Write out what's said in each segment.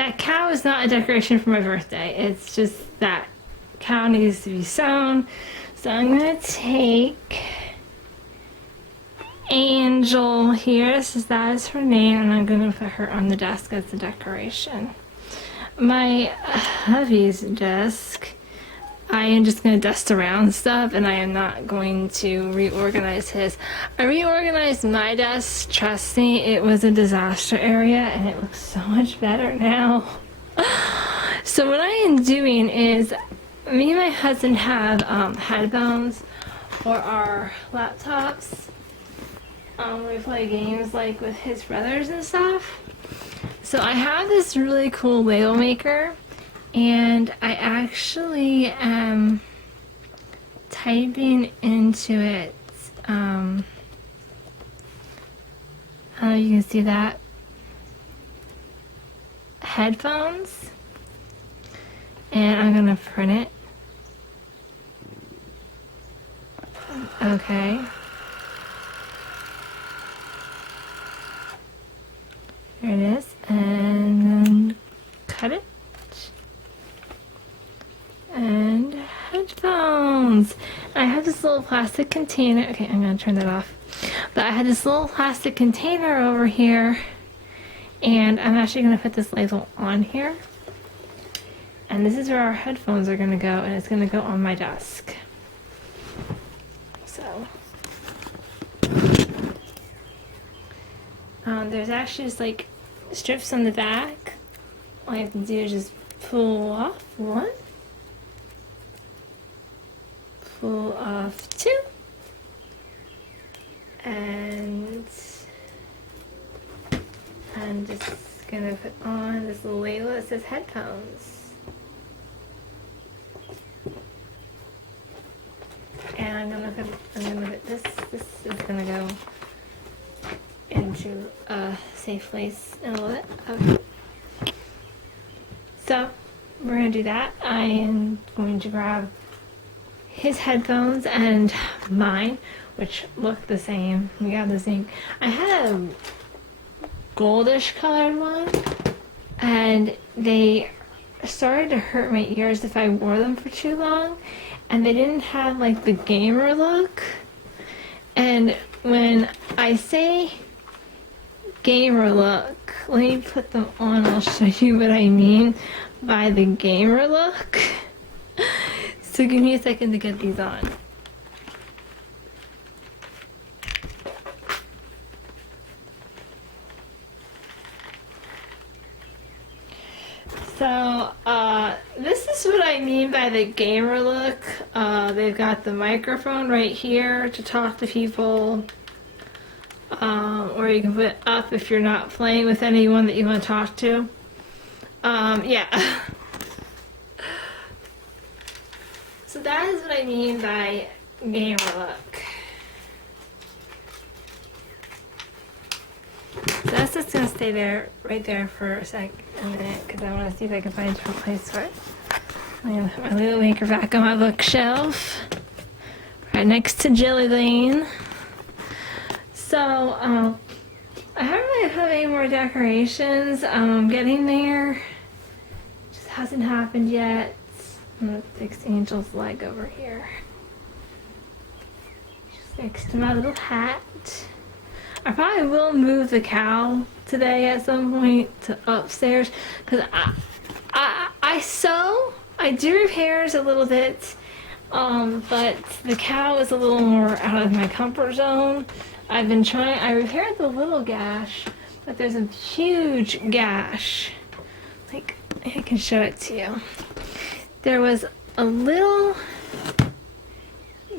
that cow is not a decoration for my birthday. It's just that cow needs to be sewn. So I'm gonna take Angel here. That is her name, and I'm gonna put her on the desk as a decoration. My hubby's desk, I am just going to dust around stuff, and I am not going to reorganize his. I reorganized my desk. Trust me, it was a disaster area, and it looks so much better now. So what I am doing is, me and my husband have headphones for our laptops. We play games like with his brothers and stuff. So I have this really cool Lego maker, and I actually am typing into it. I don't know if you can see that. Headphones. And I'm gonna print it. Okay. There it is, and then cut it. And headphones. I have this little plastic container. Okay, I'm gonna turn that off. But I had this little plastic container over here, and I'm actually gonna put this label on here. And this is where our headphones are gonna go, and it's gonna go on my desk. So. There's actually just like strips on the back. All you have to do is just pull off one, pull off two, and I'm just gonna put on this little label that says headphones. And I'm gonna put this is gonna go into a safe place in a little bit. Okay. So we're gonna do that. I am going to grab his headphones and mine, which look the same. We got the same. I had a goldish colored one, and they started to hurt my ears if I wore them for too long, and they didn't have like the gamer look. And when I say gamer look, let me put them on. I'll show you what I mean by the gamer look. So give me a second to get these on. So this is what I mean by the gamer look. They've got the microphone right here to talk to people. Or you can put it up if you're not playing with anyone that you want to talk to. Yeah. So that is what I mean by gamer look. So that's just going to stay there, right there for a minute, because I want to see if I can find a different place for it. I'm going to put my little maker back on my bookshelf, right next to Jelly Bean. So, I haven't really had any more decorations. I'm getting there. It just hasn't happened yet. I'm gonna fix Angel's leg over here. Just next to my little hat. I probably will move the cow today at some point to upstairs, because I sew. I do repairs a little bit, but the cow is a little more out of my comfort zone. I've been trying, I repaired the little gash, but there's a huge gash. Like, I can show it to you. There was a little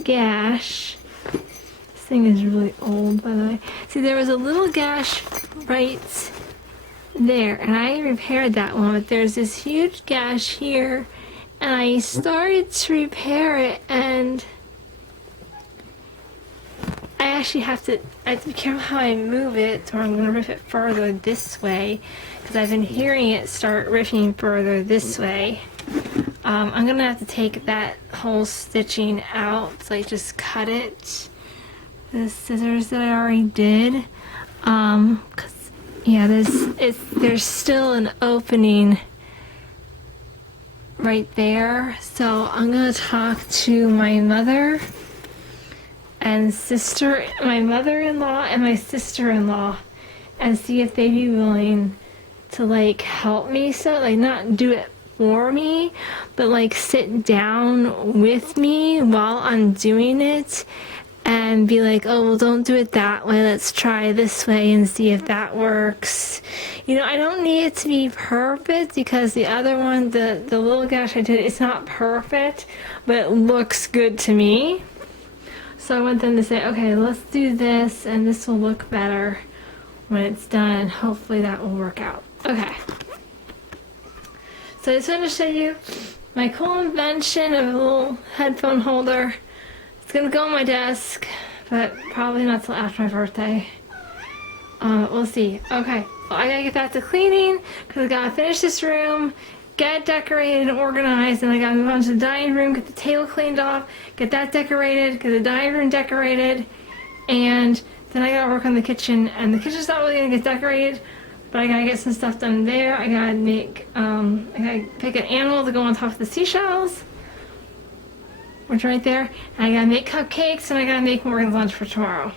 gash. This thing is really old, by the way. See, there was a little gash right there, and I repaired that one, but there's this huge gash here, and I started to repair it, and I actually have to be careful how I move it, or I'm going to rip it further this way, because I've been hearing it start ripping further this way. I'm going to have to take that whole stitching out, so I just cut it with the scissors that I already did, because Yeah, there's still an opening right there. So I'm gonna talk to my mother and sister, my mother-in-law and my sister-in-law, and see if they'd be willing to like help me. So like not do it for me, but like sit down with me while I'm doing it and be like, oh, well, don't do it that way. Let's try this way and see if that works. You know, I don't need it to be perfect because the other one, the little gash I did, it's not perfect, but it looks good to me. So I want them to say, okay, let's do this and this will look better when it's done. Hopefully that will work out. Okay. So I just want to show you my cool invention of a little headphone holder. It's gonna go on my desk, but probably not till after my birthday. We'll see. Okay, well, I gotta get back to cleaning because I gotta finish this room, get it decorated and organized, and I gotta move on to the dining room, get the table cleaned off, get that decorated, get the dining room decorated, and then I gotta work on the kitchen. And the kitchen's not really gonna get decorated, but I gotta get some stuff done there. I gotta make, I gotta pick an animal to go on top of the seashells, which right there. And I gotta make cupcakes and I gotta make Morgan's lunch for tomorrow.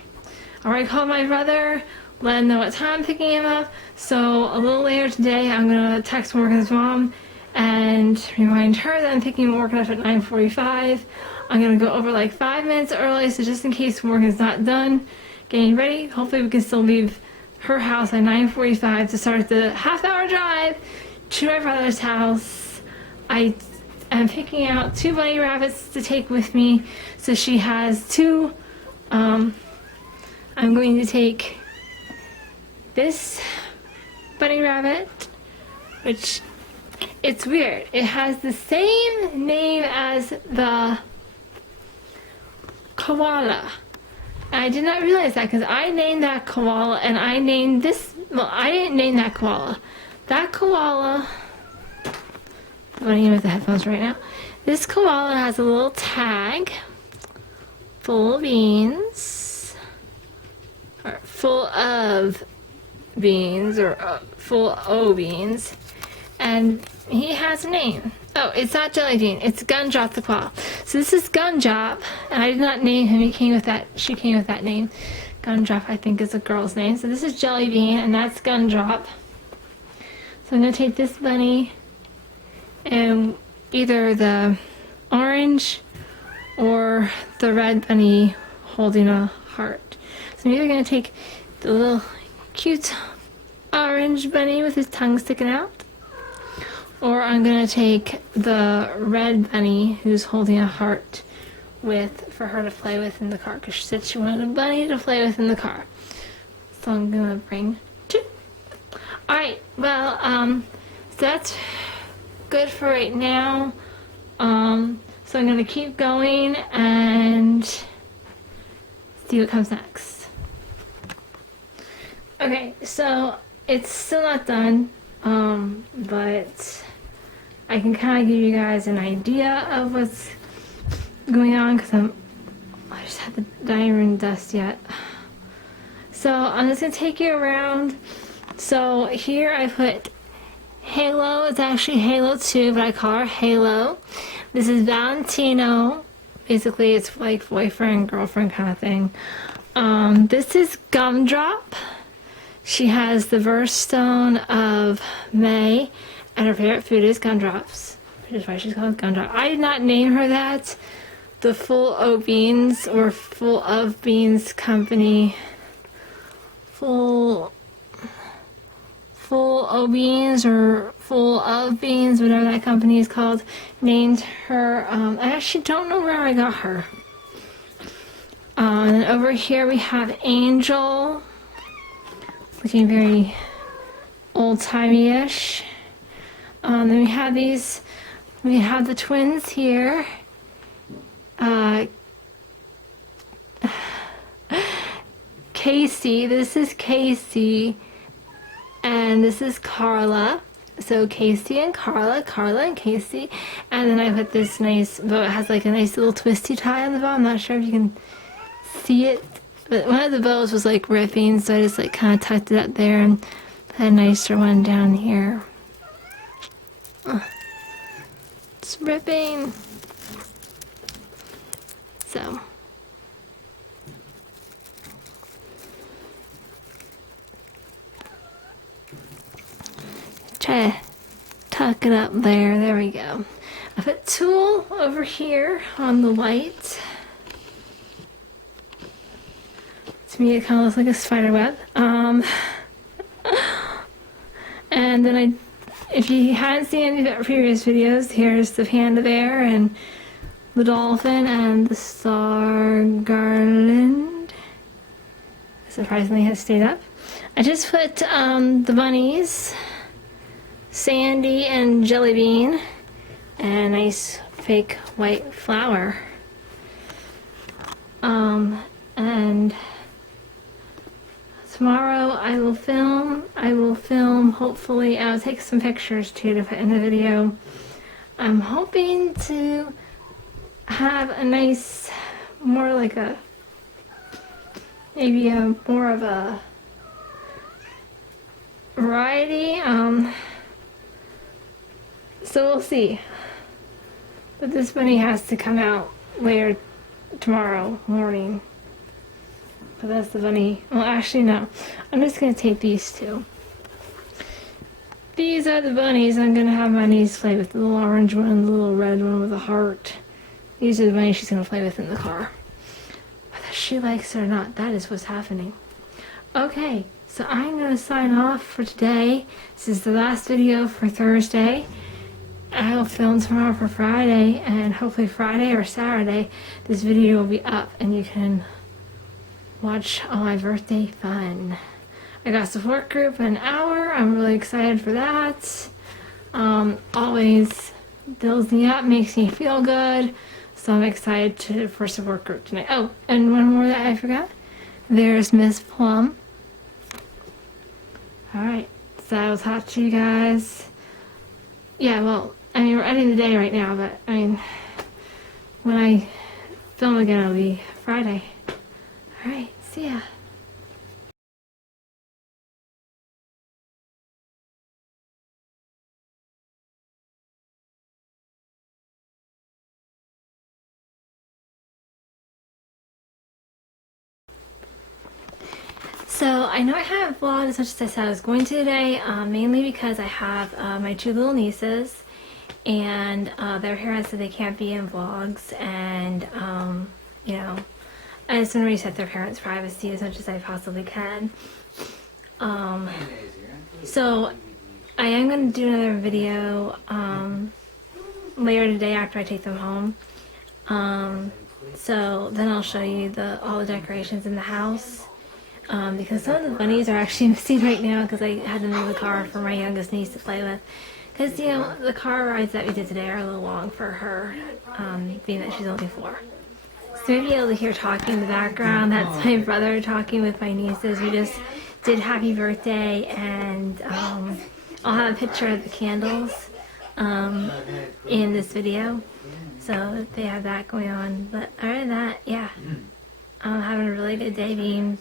I already called my brother, let him know what time I'm picking him up. So a little later today, I'm gonna text Morgan's mom and remind her that I'm picking Morgan up at 9:45. I'm gonna go over like 5 minutes early, so just in case Morgan's not done getting ready, hopefully we can still leave her house at 9:45 to start the half-hour drive to my brother's house. I'm picking out 2 bunny rabbits to take with me, so she has 2. I'm going to take this bunny rabbit, which it's weird. It has the same name as the koala. I did not realize that because I named that koala and I named this. Well, I didn't name that koala. That koala. I'm running with the headphones right now. This koala has a little tag full of beans, or full of beans, or full of beans, and he has a name. Oh, it's not Jelly Bean. It's Gumdrop the koala. So this is Gumdrop, and I did not name him. He came with that. She came with that name. Gumdrop, I think, is a girl's name. So this is Jelly Bean, and that's Gumdrop. So I'm gonna take this bunny and either the orange or the red bunny holding a heart. So I'm either gonna take the little cute orange bunny with his tongue sticking out, or I'm gonna take the red bunny who's holding a heart for her to play with in the car, because she said she wanted a bunny to play with in the car. So I'm gonna bring 2. Alright, well, so that's good for right now. So I'm gonna keep going and see what comes next. Okay, so it's still not done, but I can kind of give you guys an idea of what's going on because I just have the dining room dust yet. So I'm just gonna take you around. So here I put Halo. It's actually Halo 2, but I call her Halo. This is Valentino. Basically, it's like boyfriend, girlfriend kind of thing. This is Gumdrop. She has the birthstone of May, and her favorite food is gumdrops, which is why she's called Gumdrop. I did not name her that. The Full O Beans, or Full of Beans Company, Full O Beans, or Full of Beans, whatever that company is called, named her. I actually don't know where I got her. And over here we have Angel, looking very old-timey-ish. Then we have these. We have the twins here. Casey. This is Casey, and this is Carla. So Casey and Carla, Carla and Casey, and then I put this nice bow. It has like a nice little twisty tie on the bow. I'm not sure if you can see it, but one of the bows was like ripping, so I just like kind of tucked it up there and a nicer one down here. It's ripping. So. Try to tuck it up there. There we go. I put tulle over here on the light. To me, it kind of looks like a spider web. And then if you hadn't seen any of the previous videos, here's the panda bear and the dolphin and the star garland. Surprisingly, has stayed up. I just put the bunnies, Sandy and Jellybean, and a nice fake white flower. And tomorrow I will film, hopefully. I'll take some pictures too to put in the video. I'm hoping to have a nice, more like a, maybe a more of a variety. So we'll see. But this bunny has to come out later tomorrow morning. But that's the bunny. Well, actually, no. I'm just going to take these two. These are the bunnies I'm going to have my niece play with. The little orange one, the little red one with a heart. These are the bunnies she's going to play with in the car. Whether she likes it or not, that is what's happening. Okay, so I'm going to sign off for today. This is the last video for Thursday. I will film tomorrow for Friday, and hopefully Friday or Saturday this video will be up and you can watch all my birthday fun. I got support group in an hour. I'm really excited for that. Always builds me up, makes me feel good. So I'm excited for support group tonight. Oh, and one more that I forgot. There's Miss Plum. Alright, so I will talk to you guys. Yeah, well, I mean, we're ending the day right now, but I mean, when I film again, it'll be Friday. Alright, see ya. So I know I haven't vlogged as much as I said I was going to today, mainly because I have my two little nieces, and their parents said they can't be in vlogs, and you know, I just want to respect their parents' privacy as much as I possibly can. So I am going to do another video later today after I take them home. So then I'll show you all the decorations in the house. Because some of the bunnies are actually missing right now because I had to move the car for my youngest niece to play with. Because, you know, the car rides that we did today are a little long for her, being that she's only 4. So you'll be able to hear talking in the background. That's my brother talking with my nieces. We just did happy birthday, and I'll have a picture of the candles in this video. So they have that going on. But other than that, yeah, I'm having a really good day being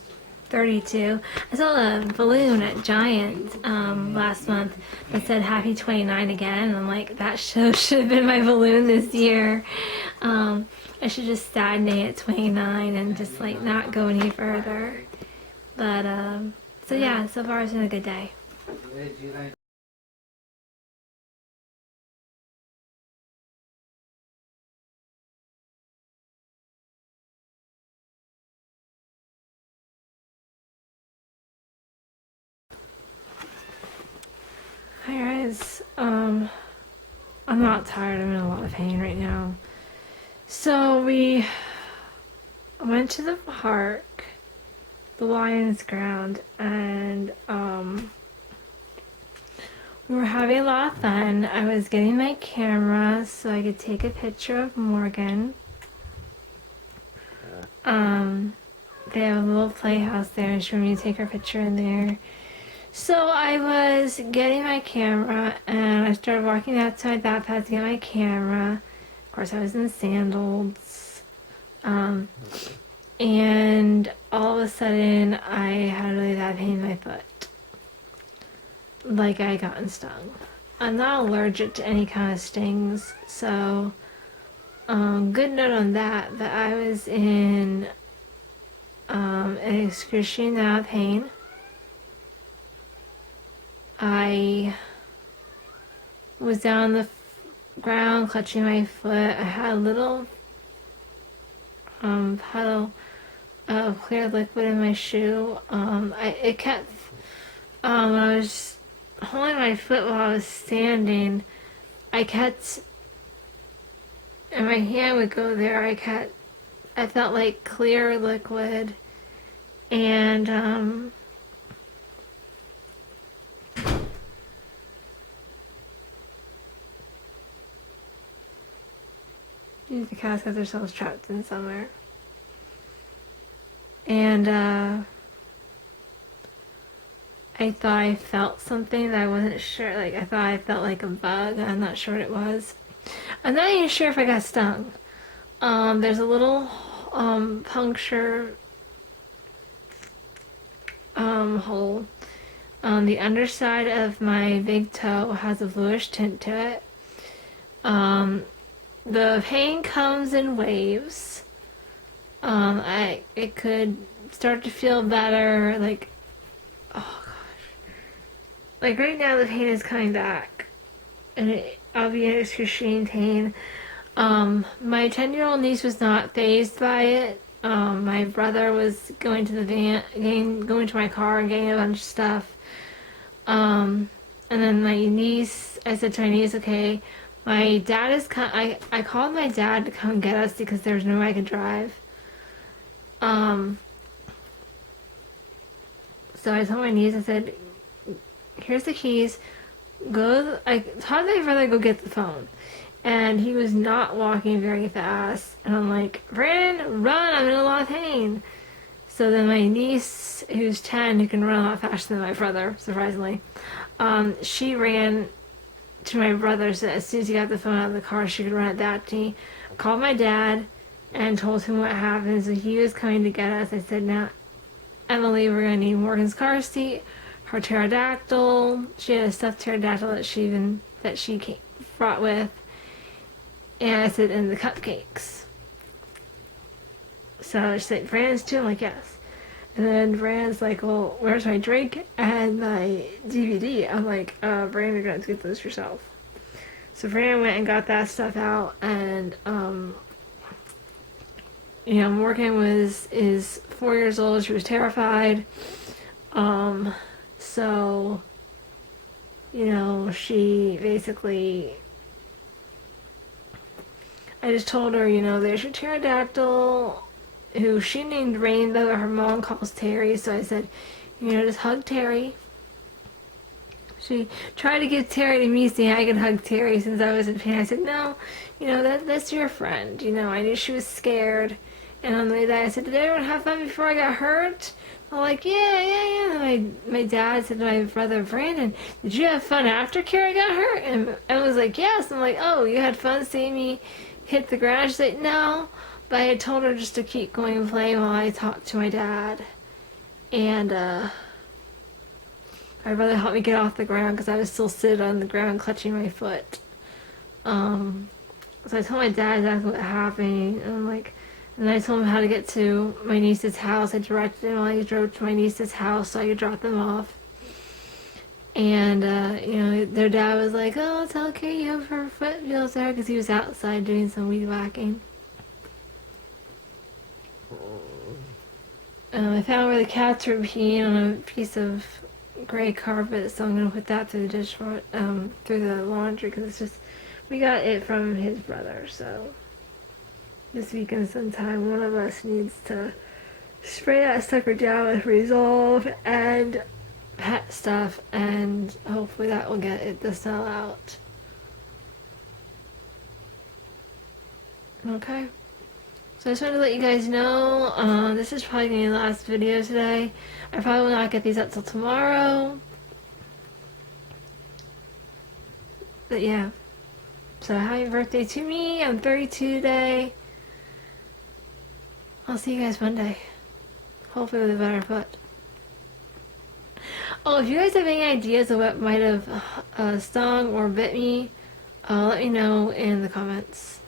32. I saw a balloon at Giant last month that said happy 29 again, and I'm like, that should have been my balloon this year. I should just stagnate at 29 and just like not go any further. But so yeah, so far it's been a good day. Hi guys, I'm not tired, I'm in a lot of pain right now. So we went to the park, the Lions Ground, and we were having a lot of fun. I was getting my camera so I could take a picture of Morgan. They have a little playhouse there, and she wanted me to take her picture in there. So I was getting my camera, and I started walking out to my backpack to get my camera. Of course, I was in sandals. And all of a sudden, I had a really bad pain in my foot. like I gotten stung. I'm not allergic to any kind of stings, so good note on that. That I was in an excruciating amount of pain. I was down on the ground clutching my foot. I had a little puddle of clear liquid in my shoe. It kept when I was holding my foot while I was standing. I kept, and my hand would go there. I felt like clear liquid, and the cats got themselves trapped in somewhere. And I thought I felt something that I wasn't sure. Like, I thought I felt like a bug. I'm not sure what it was. I'm not even sure if I got stung. There's a little puncture hole on the underside of my big toe. Has a bluish tint to it. The pain comes in waves. It could start to feel better, like, oh gosh, like right now the pain is coming back, and I'll be in excruciating pain. My 10-year-old niece was not fazed by it. My brother was going to the going to my car and getting a bunch of stuff. And then my niece, I said to my niece, okay, my dad is I called my dad to come get us because there was no way I could drive. So I told my niece, I said, here's the keys. I told my brother go get the phone. And he was not walking very fast. And I'm like, Brandon, run, I'm in a lot of pain. So then my niece, who's 10, who can run a lot faster than my brother, surprisingly, she ran to my brother, so as soon as he got the phone out of the car, she could run it back to me. Called my dad and told him what happened. So he was coming to get us. I said, now, Emily, we're going to need Morgan's car seat, her pterodactyl. She had a stuffed pterodactyl that she brought with. And I said, and the cupcakes. So she said, Brandon's too? I'm like, yes. And then Brandon's like, well, where's my drink and my DVD? I'm like, Brandon, you're going to get those yourself. So Brandon went and got that stuff out, and, Morgan is 4 years old. She was terrified. So, she basically, I just told her, there's your pterodactyl, who she named Rainbow, but her mom calls Terry. So I said, just hug Terry. She tried to give Terry to me so I could hug Terry since I was in pain. I said, no, that's your friend. I knew she was scared. And on the way there, I said, did everyone have fun before I got hurt? I'm like, yeah. And my dad said to my brother, Brandon, did you have fun after Carrie got hurt? And I was like, yes. I'm like, oh, you had fun seeing me hit the ground? She said, no. But I had told her just to keep going and playing while I talked to my dad. And my brother helped me get off the ground because I was still sitting on the ground clutching my foot. So I told my dad exactly what happened. And I told him how to get to my niece's house. I directed him while he drove to my niece's house so I could drop them off. And, their dad was like, oh, tell Kate you have her foot feels there, because he was outside doing some weed whacking. I found where the cats were peeing on a piece of gray carpet, so I'm going to put that through the through the laundry, because we got it from his brother, so this weekend sometime one of us needs to spray that sucker down with Resolve and pet stuff, and hopefully that will get it to smell out. Okay, so I just wanted to let you guys know, this is probably going to be the last video today. I probably will not get these up till tomorrow, but yeah, so happy birthday to me. I'm 32 today. I'll see you guys Monday, hopefully with a better foot. Oh, if you guys have any ideas of what might have stung or bit me, let me know in the comments.